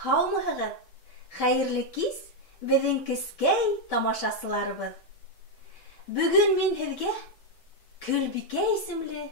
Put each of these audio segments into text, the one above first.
Һаумыһығыҙ! Хәйерле кис, беҙҙең кескәй тамашасыларыбыҙ. Бөгөн мин һеҙгә Гөлбикә исемле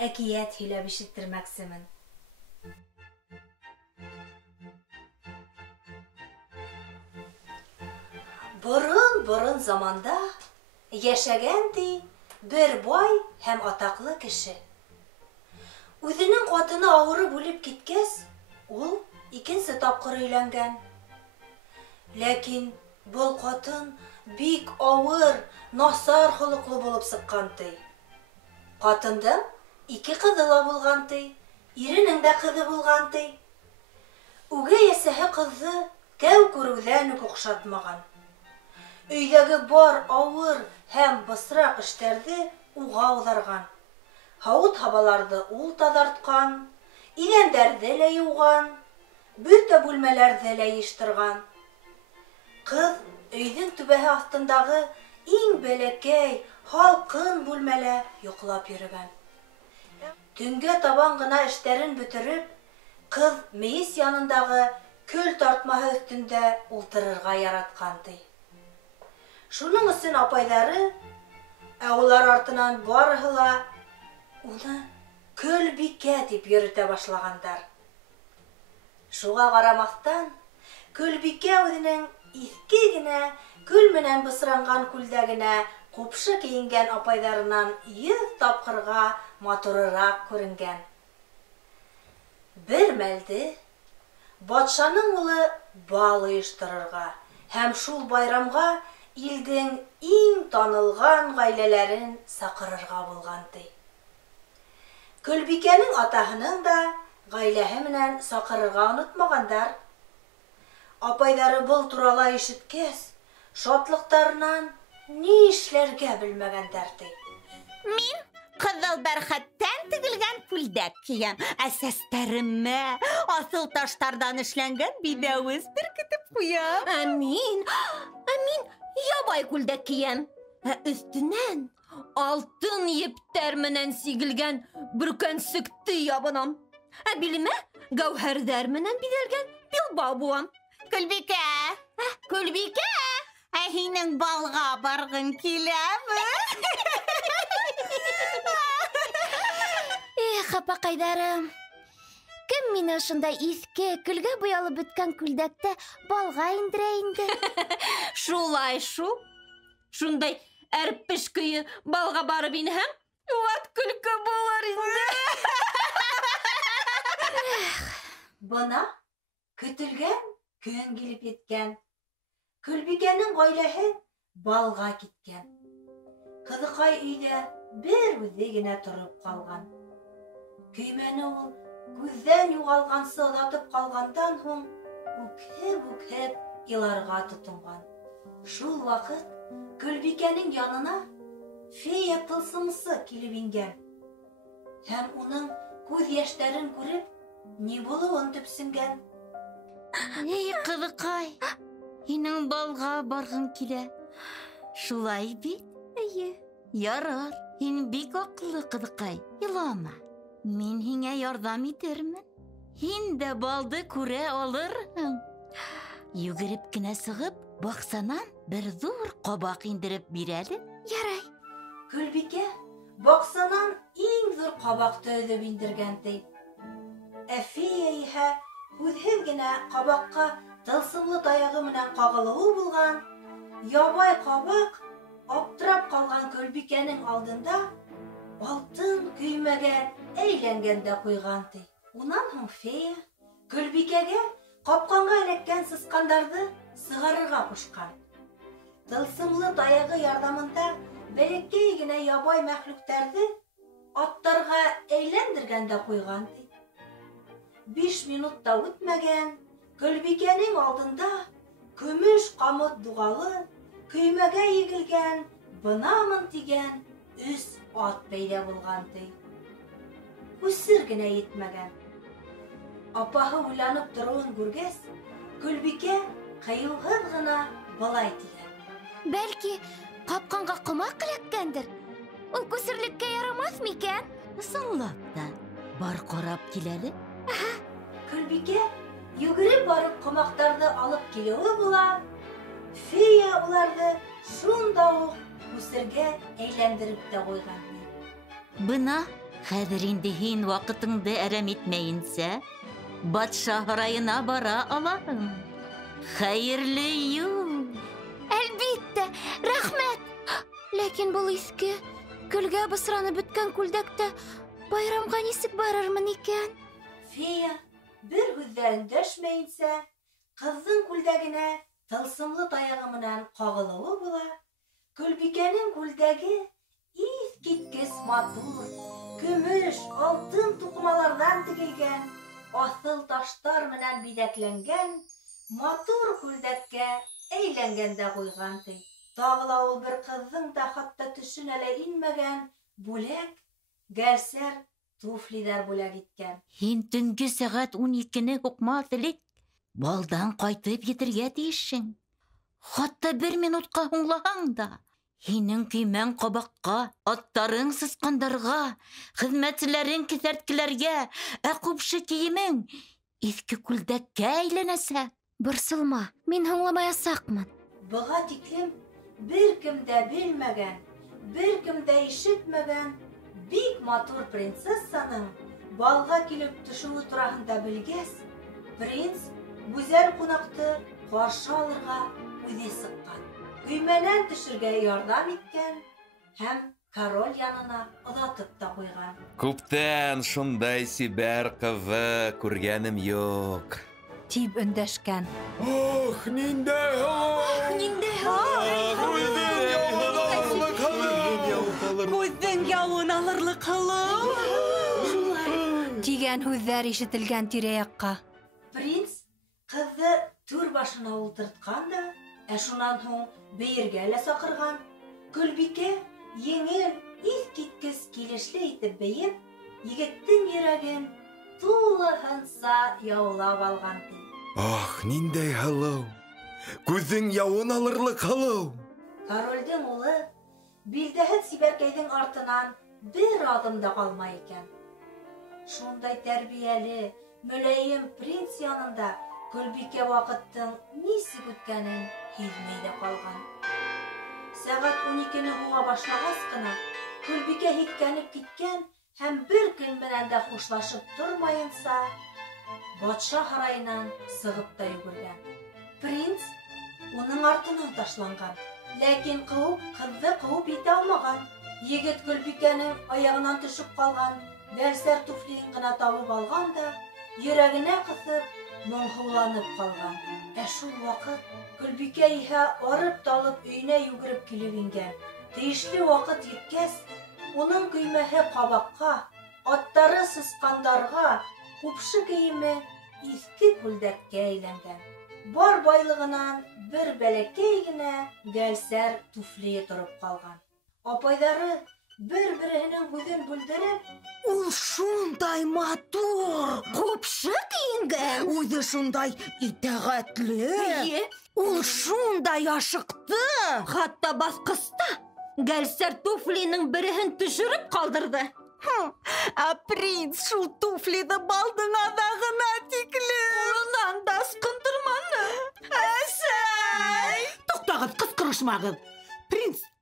әкиәт һөйләп ишеттермәксемен. Борон заманда йәшәгән ди бер бай һәм атаҡлы кеше. Үҙенең ҡатыны ауырып үлеп киткәс, ул икенсе тапҡыр өйләнгән. Ләкин был ҡатын бик ауыр, насар холоҡло булып сыҡҡан ти. Ҡатындың 2 ҡыҙы ла булған ти, иренең дә ҡыҙы булған ти. Үгәй әсәһе ҡыҙҙы тәү күреүҙән үк оҡшатмаған. Өйҙәге бар ауыр һәм бысраҡ эштәрҙе уға ауҙарған. Һауыт-һабаларҙы ул таҙартҡан, иҙәндәрҙе лә йыуған, бөтә бүлмәләрҙе лә йыштырған. Ҡыҙ өйҙөң түбәһе аҫтындағы иң бәләкәй, һалҡын бүлмәлә йоҡлап йөрөгән. Төнгә табан ғына эштәрен бөтөрөп, ҡыҙ мейес янындағы көл тартмаһы өҫтөндә ултырырға яратҡан ти. Шуның өсөн апайҙары, ә улар артынан барыһы ла уны Гөлбикә тип йөрөтә башлағандар. Шуға ҡарамаҫтан, Гөлбикә үҙенең иҫке генә, көл менән бысранған күлдәгенә ҡупшы кейенгән апайҙарынан 100 тапҡырға матурыраҡ күренгән. Бер мәлде батшаның улы бал ойошторорға һәм шул байрамға илдең иң танылған ғаиләләрен саҡырырға булған ти. Гөлбикәнең атаһының да ғаиләһе менән саҡырырға онотмағандар. Апайҙары был турала ишеткәс, шатлыҡтарынан ни эшләргә белмәгәндәр ти. Мин ҡыҙыл бәрхәттән тегелгән күлдәк кейәм, ә сәстәремә аҫыл таштардан эшләнгән биҙәүес беркетеп ҡуям. Ә мин ябай күлдәк кейәм, ә өҫтөнән алтын ептәр менән сигелгән бөркәнсекте ябынам. Ә билемә гәүһәрҙәр менән биҙәлгән билбау буам. Гөлбикә, Гөлбикә, ә һинең балға барғың киләме? Апаҡайҙарым, кем мине ошондай иҫке, көлгә буялып бөткән күлдәктә балға индерә инде? Шулай шул. Шундай әрпеш көйө балға барып инһәң, ват көлкө булыр инде. Бына көтөлгән көн килеп еткән. Гөлбикәнең ғаиләһе балға киткән. Ҡыҙыҡай өйҙә бер үҙе генә тороп ҡалған. Көймәне ул күҙҙән юғалғансы оҙатып ҡалғандан һуң үкһеп иларға тотонған. Шул ваҡыт Гөлбикәнең янына фея тылсымсы килеп ингән. Һәм уның күҙ йәштәрен күреп, ни булыуын төпсөнгән. Эй, ҡыҙыҡай, һинең балға барғың килә. Шулай бит? Эйе. Ярар, һин бик аҡыллы ҡыҙыҡай, илама. Мин һиңә ярҙам итермен. Һин дә балды күрә алырһың. Йүгереп кенә сығып, баҡсанан бер ҙур ҡабаҡ индереп бирәле. Ярай. Гөлбикә баҡсанан иң ҙур ҡабаҡты өҙөп индергән ти. Ә фея иһә һүҙһеҙ генә ҡабаҡҡа тылсымлы таяғы менән ҡағылыуы булған, ябай ҡабаҡ аптырап ҡалған Гөлбикәнең алдында алтын көймәгә әйләнгәндә ҡуйған ти. Унан һуң фея Гөлбикәгә ҡапҡанға эләккән сысҡандарҙы сығарырға ҡушҡан. Тылсымлы таяғы ярҙамында бәләкәй генә ябай мәхлүктәрҙе аттарға әйләндергәндә ҡуйған ти. 5 минутта үтмәгән, Гөлбикәнең алдында көмөш ҡамыт дуғалы, көймәгә егелгән, бынамын тигән 3 ат пәйҙә булған ти. Үсер генә етмәгән. Апаһы уйланып тороуын күргәс, Гөлбикә ҡыйыуһыҙ ғына былай тигән. Бәлки, ҡапҡанға ҡомаҡ эләккәндер? Ул күсерлеккә ярамаҫ микән? Ысынлап та, бар ҡарап киләле. Гөлбикә Йүгереп барып ҡомаҡтарҙы алып килеүе була, фея уларҙы шунда уҡ күсергә әйләндереп тә ҡуйған. Бына хәҙер инде һин ваҡытыңды әрәм итмәйенсә, батша һарайына бара алаһың. Хәйерле юл! Әлбиттә, рәхмәт! Ләкин был иҫке, көлгә бысранып бөткән күлдәктә байрамға нисек барырмын икән? Фея бер һүҙ ҙә өндәшмәйенсә, ҡыҙҙың күлдәгенә тылсымлы таяғы менән ҡағылыуы була. Гөлбикәнең күлдәге иҫ киткес матур, көмөш, алтын туҡымаларҙан тегелгән, аҫыл таштар менән биҙәкләнгән, матур күлдәккә әйләнгәндә ҡуйған, ти. Тағы ла ул бер ҡыҙҙың да хатта төшөнә лә инмәгән бүләк, гәрсәр туфлиҙар бүләк иткән. Һин төнгө сәғәт 12-не һуҡмаҫ элек балдан ҡайтып етергә тейешһең. Хатта 1 минутҡа һуңлаһаң да, һинең көймәң ҡабаҡҡа, аттарың сысҡандарға, хеҙмәтселәрең кеҫәрткеләргә, ә ҡупшы кейемең иҫке күлдәккә әйләнәсәк. Борсолма, мин һуңламаясаҡмын. Быға тиклем бер кем дә белмәгән, бер кем дә ишетмәгән бик матур принцессаның балға килеп төшөүе тураһында белгәс, принц гүзәл ҡунаҡты ҡаршы алырға үҙе сыҡҡан. Көймәнән төшөргә ярҙам иткән һәм король янына оҙатып та ҡуйған. Күптән шундай сибәр ҡыҙҙы күргәнем юҡ. Тип өндәшкән. Ох, ниндәй Күҙҙең яуын алырлыҡ һылыу! Тигән һүҙҙәр ишетелгән тирә-яҡҡа. Принц ҡыҙҙы түр башына ултыртҡан да, шунан һуң бейергә лә саҡырған. Гөлбикә еңел, иҫ киткес килешле итеп бейеп, егеттең йөрәген тулыһынса яулап алған, ти. Ах, ниндәй һылыу! Күҙҙең яуын алырлык һылыу! Королдең улы билдәһеҙ сибәркәйҙең артынан бер аҙым да ҡалмай икән. Шундай тәрбиәле, мөләйем принц янында Гөлбикә ваҡыттың нисек үткәнен һиҙмәй ҙә ҡалған. Сәғәт 12-не һуға башлағас ҡына Гөлбикә һиҫкәнеп киткән һәм бер кем менән дә хушлашып тормайынса, батша һарайынан сығып та йүгергән. Принц уның артынан ташланған, ләкин ҡыҙҙы ҡыуып итә алмаған. Егет Гөлбикәнең аяғынан төшөп ҡалған гәрсәр туфлиын ғына табып алған да, йөрәгенә ҡыҫып, моңһоуланып ҡалған. Шул ваҡыт Гөлбикә иһә арып-талып өйөнә йүгереп килеп ингән. Тейешле ваҡыт еткәс, уның көймәһе ҡабаҡҡа, аттары сысҡандарға, ҡупшы кейеме иҫке күлдәккә әйләнгән. Бар байлығынан бер бәләкәй генә гәлсәр туфлие тороп ҡалған. Апайҙары бер-береһенең һүҙен бүлдереп, Ул шундай матур, Ҡупшы кейенгән! үҙе шундай итәғәтле, ул шундай ашыҡты. Хатта баҫҡыста гәлсәр туфлиның береһен төшөрөп ҡалдырҙы. Ә принц шул туфлиҙы балдың аҙағына тиклем. Унан да ысҡындырманы. Әсәй! Туҡтағыҙ, ҡысҡырышмағыҙ.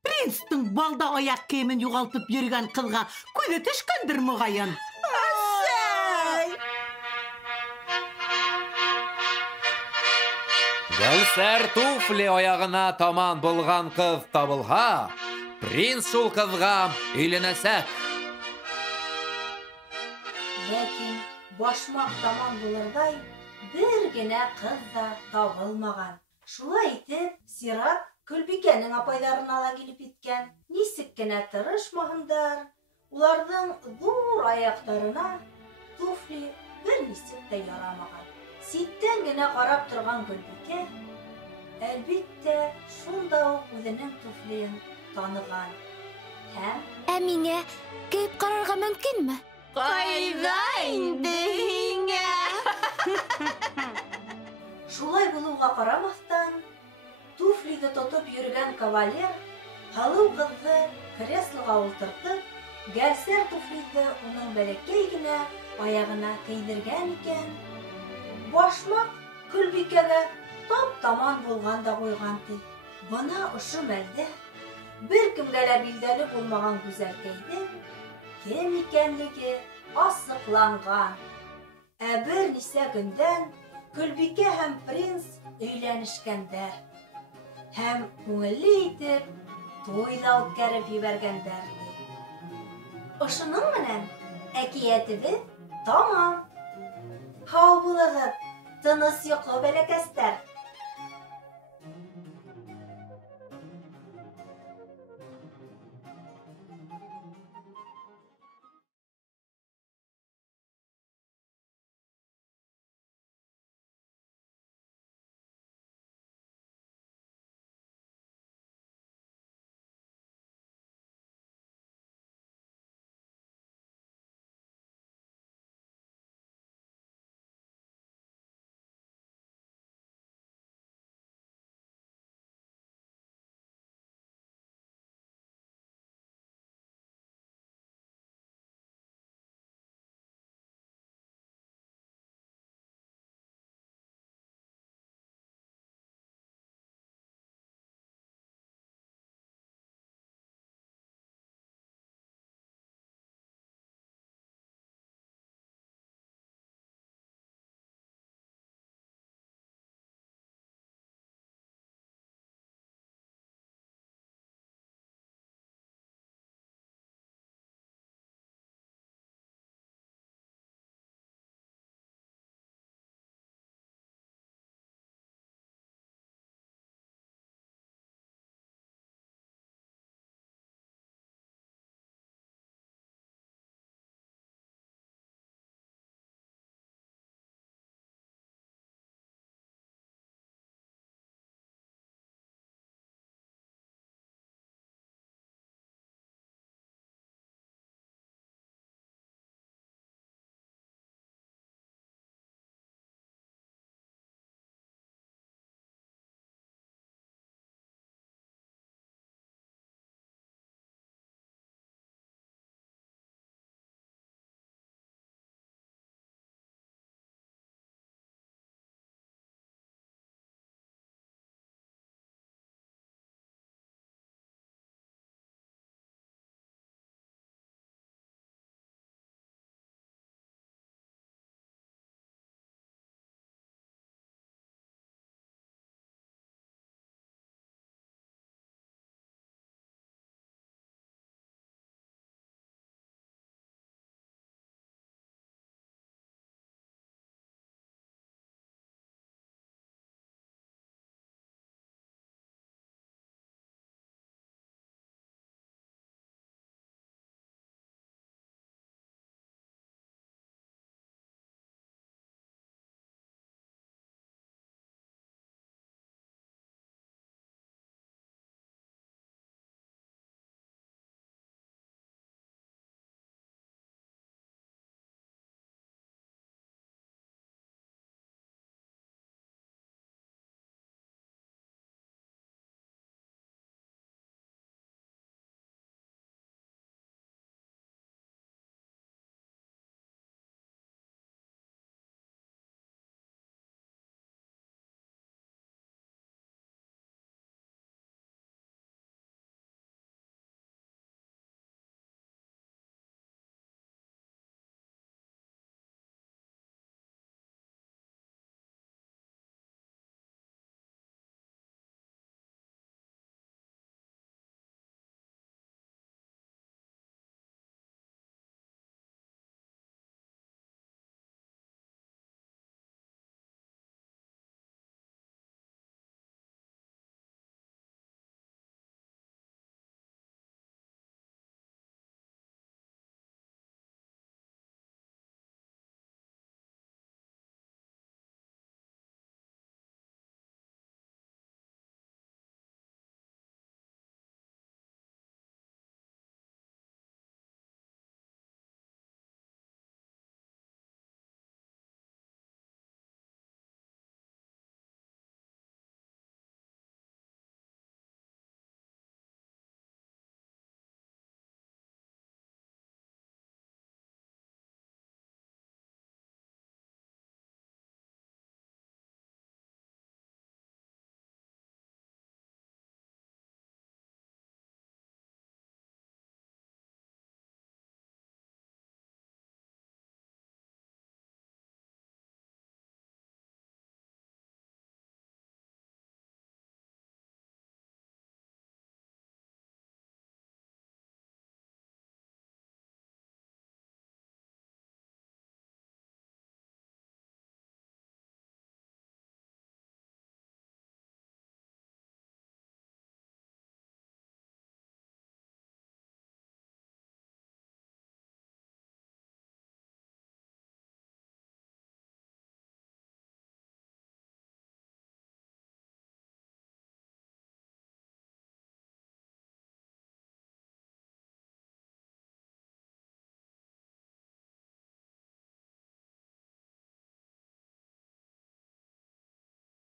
Принстың балда аяҡ кейемен юғалтып йөрөгән ҡыҙға күҙе төшкәндер моғайын. Әсәй! Гәлсәр туфли аяғына таман булған ҡыҙ табылһа, принц шул ҡыҙға өйләнәсәк. ләкин башмаҡ таман булырҙай бер генә ҡыҙ ҙа табылмаған. Шулай итеп, Сират Гөлбикәнең апайҙарына ла килеп еткән. Нисек кенә тырышмаһындар, уларҙың ҙур аяҡтарына туфли бер нисек тә ярамаған. Ситтән генә ҡарап торған Гөлбикә, әлбиттә, шунда уҡ үҙенең туфлийын таныған. Һәм Ә миңә кейеп ҡарарға мөмкинме? Ҡайҙа инде һиңә? шулай булыуға ҡарамаҫтан, туфлиҙы тотоп йөрөгән кавалер һылыу ҡыҙҙы креслоға ултыртып, гәрсәр туфлиҙы уның бәләкәй генә аяғына кейҙергән икән. башмак Гөлбикәгә тап-таман булган да куйган ти. Бына ошо мәлдә бер кемгә лә билдәле булмаган гүзәлкәйнең кем икәнлеге асыкланган. Ә бер нисә көндән Гөлбикә һәм принц өйләнешкәндәр. Һәм күңелле итеп туй да үткәреп ебәргәндәр. Ошуның менән әкиятебез тамам. Һау булыгыз, тыныс йоҡо бәләкәстәр.